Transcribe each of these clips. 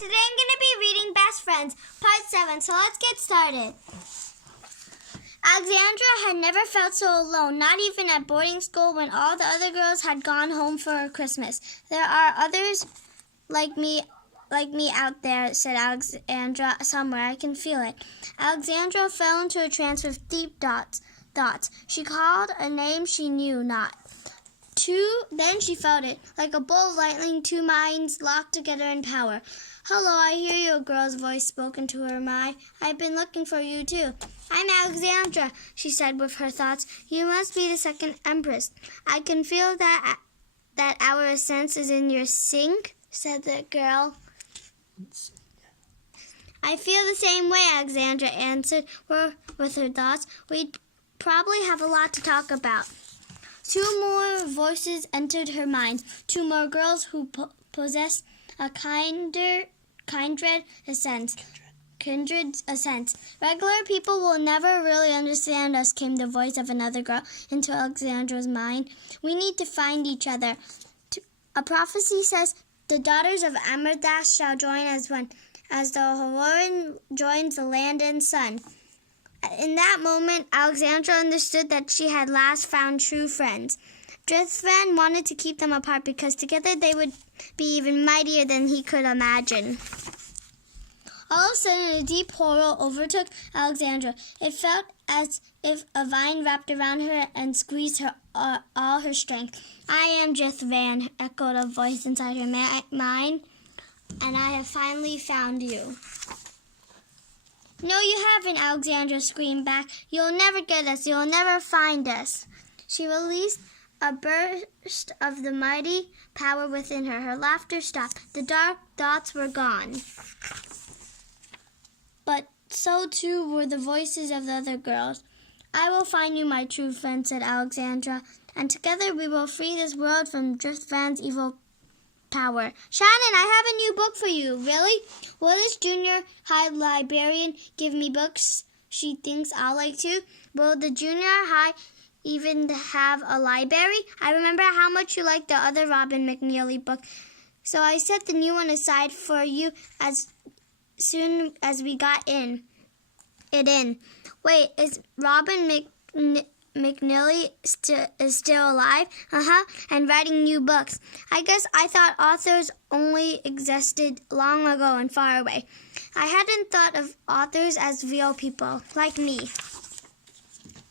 today I'm going to be reading Best Friends, Part 7, so let's get started. Alexandra had never felt so alone, not even at boarding school when all the other girls had gone home for Christmas. There are others like me out there, said Alexandra somewhere. I can feel it. Alexandra fell into a trance with deep thoughts. She called a name she knew not. Then she felt it, like a bolt of lightning, two minds locked together in power. "Hello, I hear you," a girl's voice spoke into her mind. "I've been looking for you, too." "I'm Alexandra," she said with her thoughts. "You must be the second empress. I can feel that our essence is in your sink," said the girl. "I feel the same way," Alexandra answered with her thoughts. "We'd probably have a lot to talk about." Two more voices entered her mind, two more girls who possessed a kindred essence. "Regular people will never really understand us," came the voice of another girl into Alexandra's mind. "We need to find each other. A prophecy says the daughters of Amardash shall join as one, as the Hororin joins the land and sun." In that moment, Alexandra understood that she had last found true friends. Drithvan wanted to keep them apart because together they would be even mightier than he could imagine. All of a sudden, a deep horror overtook Alexandra. It felt as if a vine wrapped around her and squeezed all her strength. "I am Drithvan," echoed a voice inside her mind, "and I have finally found you." "No, you haven't," Alexandra screamed back. "You'll never get us. You'll never find us." She released a burst of the mighty power within her. Her laughter stopped. The dark thoughts were gone. But so too were the voices of the other girls. "I will find you, my true friend," said Alexandra, "and together we will free this world from Drithvan's evil power." "Shannon, I have a new book for you." "Really? Will this junior high librarian give me books she thinks I'll like too? Will the junior high even have a library? I remember how much you liked the other Robin McNeely book, so I set the new one aside for you as soon as we got it in. Wait, is Robin McNeely still alive?" "Uh-huh, and writing new books. I guess I thought authors only existed long ago and far away. I hadn't thought of authors as real people, like me."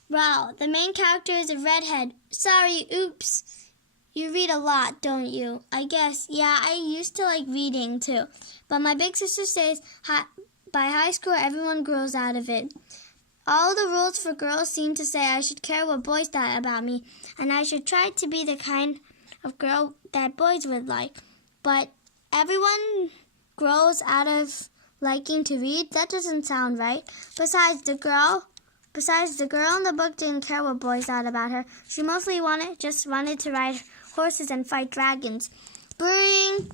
"Wow, the main character is a redhead. Sorry, oops. You read a lot, don't you?" "I guess, yeah, I used to like reading too. But my big sister says by high school everyone grows out of it. All the rules for girls seem to say I should care what boys thought about me, and I should try to be the kind of girl that boys would like. But everyone grows out of liking to read? That doesn't sound right. Besides, the girl in the book didn't care what boys thought about her. She mostly just wanted to ride horses and fight dragons." "Bring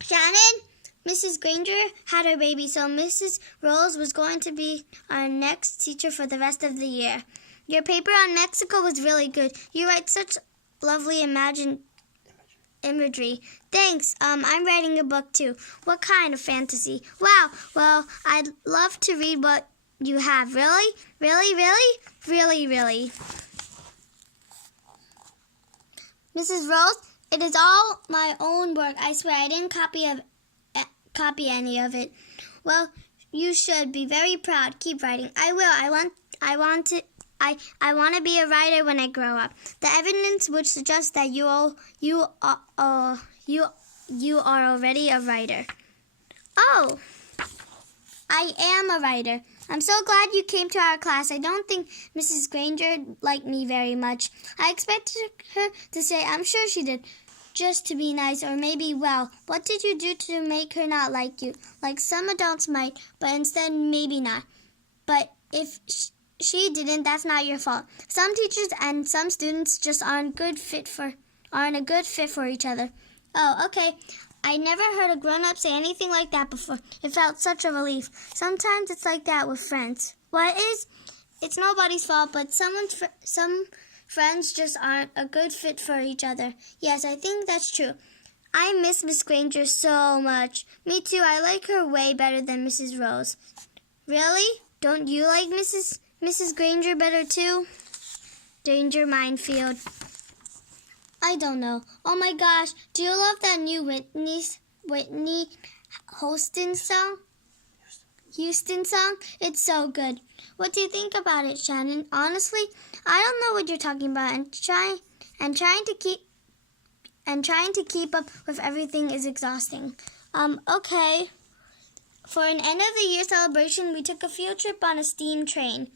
Shannon!" Mrs. Granger had her baby, so Mrs. Rolls was going to be our next teacher for the rest of the year. "Your paper on Mexico was really good. You write such lovely imagery." "Thanks. I'm writing a book too." "What kind of fantasy?" "Wow, well, I'd love to read what you have." "Really? Really, really? Really, really?" "Mrs. Rose, it is all my own work. I swear I didn't copy any of it." "Well, you should be very proud. Keep writing." "I will. I want to be a writer when I grow up." "The evidence would suggest that you are already a writer." "Oh, I am a writer. I'm so glad you came to our class. I don't think Mrs. Granger liked me very much. I expected her to say, 'I'm sure she did,' just to be nice, or maybe, 'Well, what did you do to make her not like you?' Like some adults might, but instead maybe not. But if she didn't, that's not your fault. Some teachers and some students just aren't a good fit for each other." "Oh, okay. I never heard a grown-up say anything like that before. It felt such a relief. Sometimes it's like that with friends." "What is?" "It's nobody's fault, but some friends just aren't a good fit for each other." "Yes, I think that's true. I miss Miss Granger so much. Me too. I like her way better than Mrs. Rose. Really? Don't you like Mrs. Granger better too? Danger minefield. I don't know. Oh my gosh, do you love that new Whitney Houston song? It's so good. What do you think about it, Shannon? Honestly, I don't know what you're talking about, and trying to keep up with everything is exhausting. Okay. For an end of the year celebration, we took a field trip on a steam train.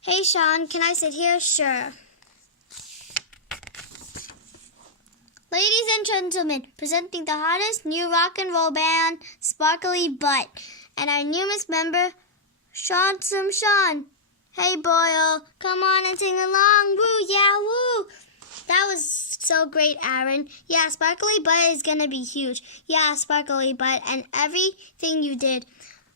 Hey, Sean, can I sit here? Sure. Ladies and gentlemen, presenting the hottest new rock and roll band, Sparkly Butt, and our newest member, Sean. Hey, Boyle, come on and sing along. Woo, yeah, woo. That was so great, Aaron. Yeah, Sparkly Butt is going to be huge. Yeah, Sparkly Butt, and everything you did.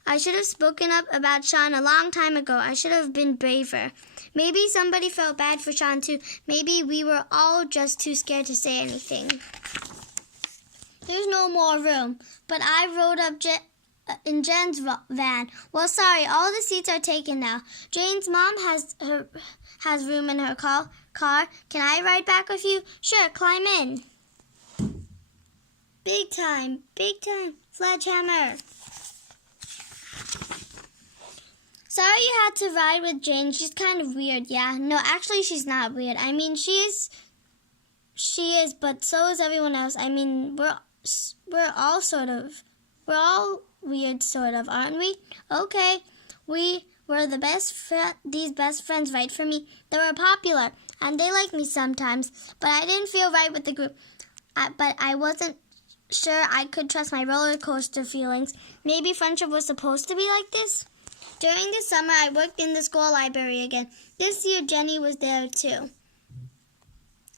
I should have spoken up about Sean a long time ago. I should have been braver. Maybe somebody felt bad for Sean too. Maybe we were all just too scared to say anything. There's no more room, but I rode up in Jen's van. Well, sorry, all the seats are taken now. Jane's mom has room in her car. Can I ride back with you? Sure, climb in. Big time, sledgehammer. Sorry you had to ride with Jane. She's kind of weird, yeah. No, actually, she's not weird. I mean, she is, but so is everyone else. I mean, we're all weird, sort of, aren't we? Okay, we were these best friends, right, for me. They were popular, and they liked me sometimes, but I didn't feel right with the group. But I wasn't sure I could trust my roller coaster feelings. Maybe friendship was supposed to be like this? During the summer, I worked in the school library again. This year, Jenny was there too.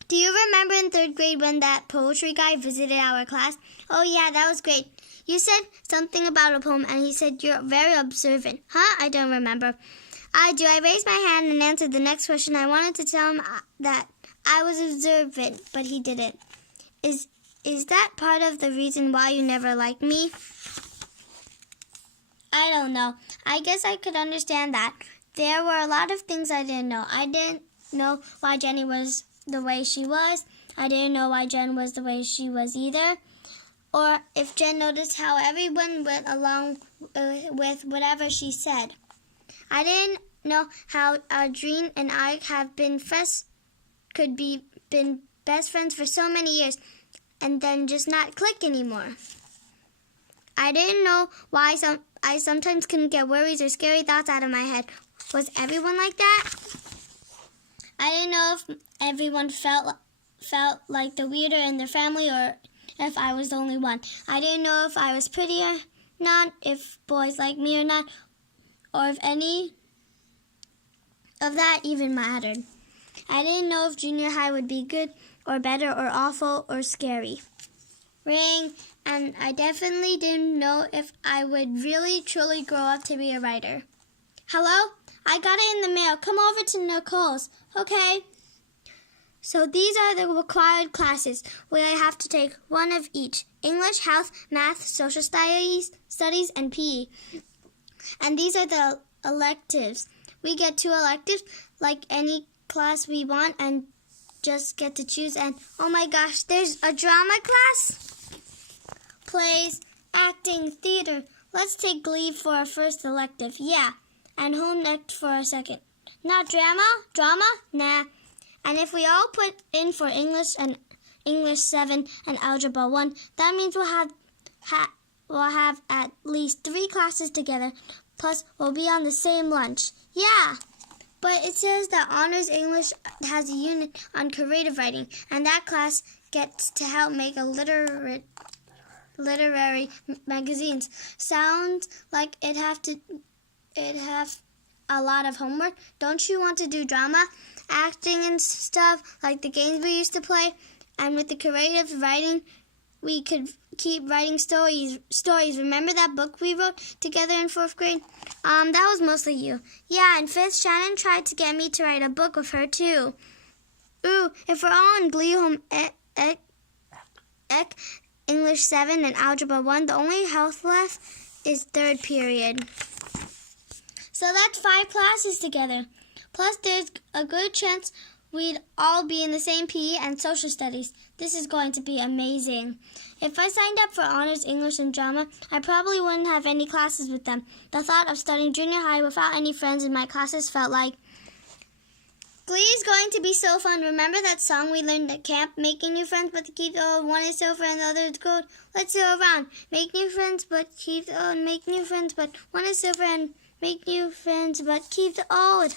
Do you remember in 3rd grade when that poetry guy visited our class? Oh yeah, that was great. You said something about a poem, and he said you're very observant. Huh? I don't remember. I do. I raised my hand and answered the next question. I wanted to tell him that I was observant, but he didn't. Is that part of the reason why you never liked me? I don't know. I guess I could understand that. There were a lot of things I didn't know. I didn't know why Jenny was the way she was. I didn't know why Jen was the way she was either. Or if Jen noticed how everyone went along with whatever she said. I didn't know how Audrine and I have been best friends for so many years and then just not click anymore. I didn't know why I sometimes couldn't get worries or scary thoughts out of my head. Was everyone like that? I didn't know if everyone felt like the weirder in their family or if I was the only one. I didn't know if I was pretty or not, if boys liked me or not, or if any of that even mattered. I didn't know if junior high would be good or better or awful or scary. Ring. And I definitely didn't know if I would really, truly grow up to be a writer. Hello? I got it in the mail. Come over to Nicole's. Okay. So these are the required classes where I have to take one of each. English, health, math, social studies, and PE. And these are the electives. We get 2 electives, like any class we want, and just get to choose. And oh my gosh, there's a drama class? Plays, acting, theater. Let's take Glee for our first elective. Yeah. And home ec for our second. Not drama? Drama? Nah. And if we all put in for English and English 7 and Algebra 1, that means we'll have at least 3 classes together. Plus, we'll be on the same lunch. Yeah. But it says that Honors English has a unit on creative writing, and that class gets to help make a literary magazines. Sounds like it have a lot of homework. Don't you want to do drama, acting and stuff like the games we used to play? And with the creative writing, we could keep writing stories. Remember that book we wrote together in 4th grade? That was mostly you. Yeah, in 5th, Shannon tried to get me to write a book with her too. Ooh, if we're all in Glee home Ec, English 7, and Algebra 1. The only health left is third period. So that's 5 classes together. Plus, there's a good chance we'd all be in the same PE and social studies. This is going to be amazing. If I signed up for honors English and drama, I probably wouldn't have any classes with them. The thought of studying junior high without any friends in my classes felt like Glee is going to be so fun. Remember that song we learned at camp? Making new friends, but to keep the old. One is silver and the other is gold. Let's go around. Make new friends, but keep the old. Make new friends, but one is silver and make new friends, but keep the old.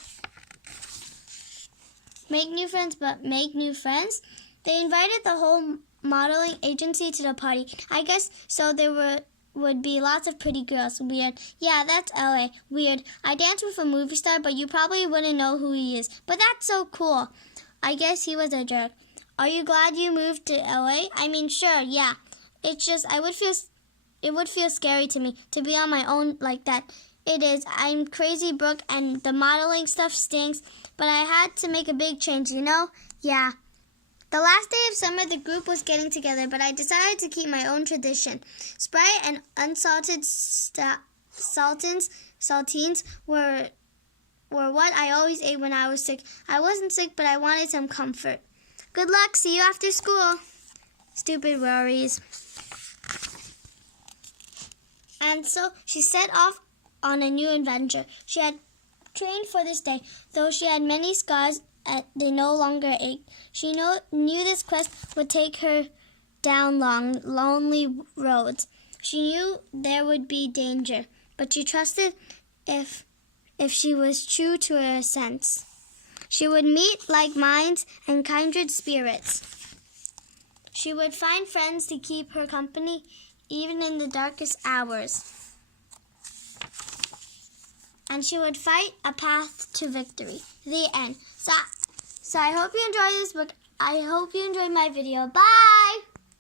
Make new friends, but make new friends. They invited the whole modeling agency to the party. I guess so there would be lots of pretty girls. Weird. Yeah, that's LA. Weird. I danced with a movie star, but you probably wouldn't know who he is. But that's so cool. I guess he was a jerk. Are you glad you moved to LA? I mean, sure, yeah. It's just it would feel scary to me to be on my own like that. It is. I'm crazy, Brooke, and the modeling stuff stinks, but I had to make a big change, you know? Yeah. The last day of summer, the group was getting together, but I decided to keep my own tradition. Sprite and unsalted saltines were what I always ate when I was sick. I wasn't sick, but I wanted some comfort. Good luck. See you after school. Stupid worries. And so she set off on a new adventure. She had trained for this day, though she had many scars. They no longer ached. She knew this quest would take her down long, lonely roads. She knew there would be danger, but she trusted if she was true to her sense, she would meet like minds and kindred spirits. She would find friends to keep her company, even in the darkest hours. And she would fight a path to victory. The end. So I hope you enjoyed this book. I hope you enjoyed my video. Bye!